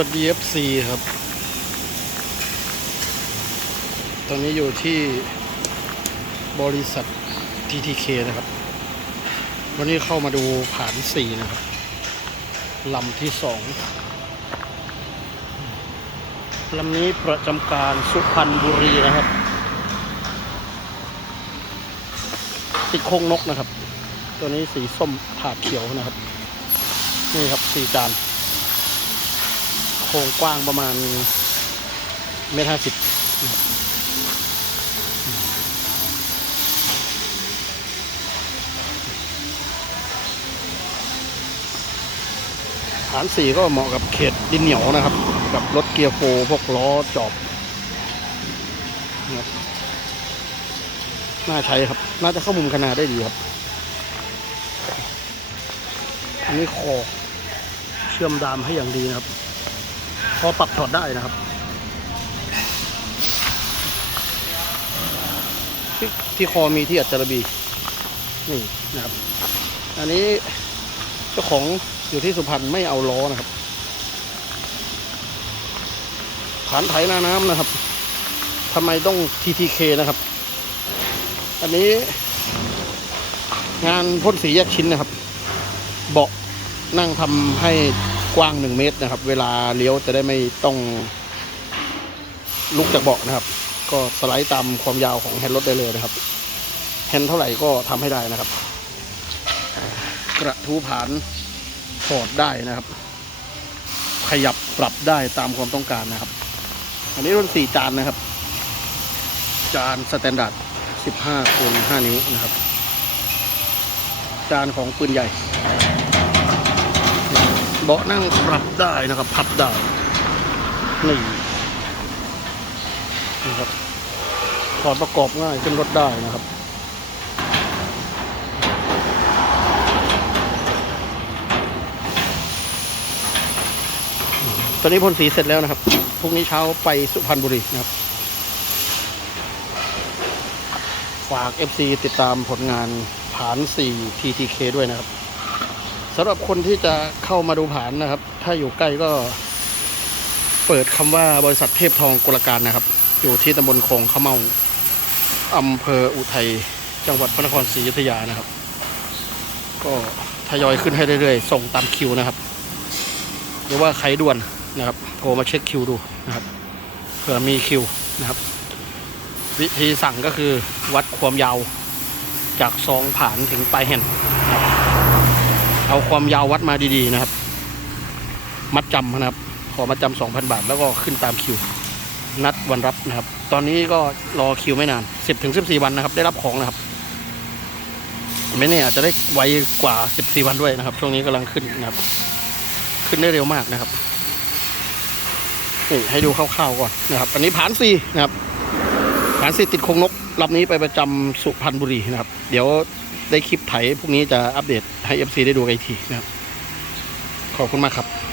วัสดี FC ครับ ตอนนี้อยู่ที่บริษัท TTK นะครับ วันนี้เข้ามาดูผานสี่นะครับลำที่สองลำนี้ประจำการสุพรรณบุรีนะครับ ติดโคงนกนะครับ ตัวนี้สีส้มถาดเขียวนะครับ นี่ครับสี่จาน ครงกว้างประมาณเมตรห้าสิบฐานสี่ก็เหมาะกับเขตดินเหนียวนะครับ กับรถเกียร์โฟร์พวกล้อจอบนะครับน่าใช้ครับ น่าจะเข้ามุมขนาดได้ดีครับ อันนี้คอเชื่อมดามให้อย่างดีนะครับ อปรับถอดได้นะครับที่ที่คอมีที่อัดจารบีนี่นะครับ อันนี้เจ้าของอยู่ที่สุพรรณไม่เอาล้อนะครับฐานไถนาน้ำนะครับทำไมต้อง TTK นะครับ อันนี้ งานพ่นสีแยกชิ้นนะครับ เบาะนั่งทำให้ กว้างหนึ่งเมตรนะครับ เวลาเลี้ยวจะได้ไม่ต้องลุกจากเบาะนะครับ ก็สไลด์ตามความยาวของแฮนด์รถได้เลยนะครับ แฮนด์เท่าไหร่ก็ทำให้ได้นะครับ กระทู้ผานถอดได้นะครับ ขยับปรับได้ตามความต้องการนะครับ อันนี้รุ่นสี่จานนะครับ จานสแตนดาร์ด15คูณ5นิ้วนะครับ จานของปืนใหญ่ เบาะนั่งปรับได้นะครับ พับได้นี่นี่ครับถอดประกอบง่ายขึ้นรถได้นะครับตอนนี้พ่นสีเสร็จแล้วนะครับ พรุ่งนี้เช้าไปสุพรรณบุรีนะครับ ฝาก FC ติดตามผลงานผาน 4 TTK ด้วยนะครับ สำหรับคนที่จะเข้ามาดูผานนะครับ ถ้าอยู่ใกล้ก็ เปิดคำว่าบริษัทเทพทองกลการนะครับ อยู่ที่ตำบลคงขะเมาอำเภออุทัยจังหวัดพระนครศรีอยุธยานะครับ ก็ทยอยขึ้นให้เรื่อยๆ ส่งตามคิวนะครับ หรือว่าใครด่วนนะครับ โทรมาเช็คคิวดูนะครับเผื่อมีคิวนะครับ วิธีสั่งก็คือวัดความยาวจากซองผ่านถึงปลายแห่นนะครับ เอาความยาววัดมาดีๆนะครับ มัดจำนะครับ ขอมัดจำสองพันบาท แล้วก็ขึ้นตามคิว นัดวันรับนะครับ ตอนนี้ก็รอคิวไม่นานสิบถึงสิบสี่วันนะครับ ได้รับของนะครับ ไม่แน่อาจจะได้ไวกว่าสิบสี่วันด้วยนะครับ ช่วงนี้กำลังขึ้นนะครับ ขึ้นได้เร็วมากนะครับนี่ให้ดูคร่าวๆก่อนนะครับ อันนี้ผานซีนะครับผานซีติดคงนกลำนี้ไปประจำสุพรรณบุรีนะครับ เดี๋ยว ได้คลิปไถพวกนี้จะอัปเดตให้ FC ได้ดูกันอีกทีนะครับ ขอบคุณมากครับ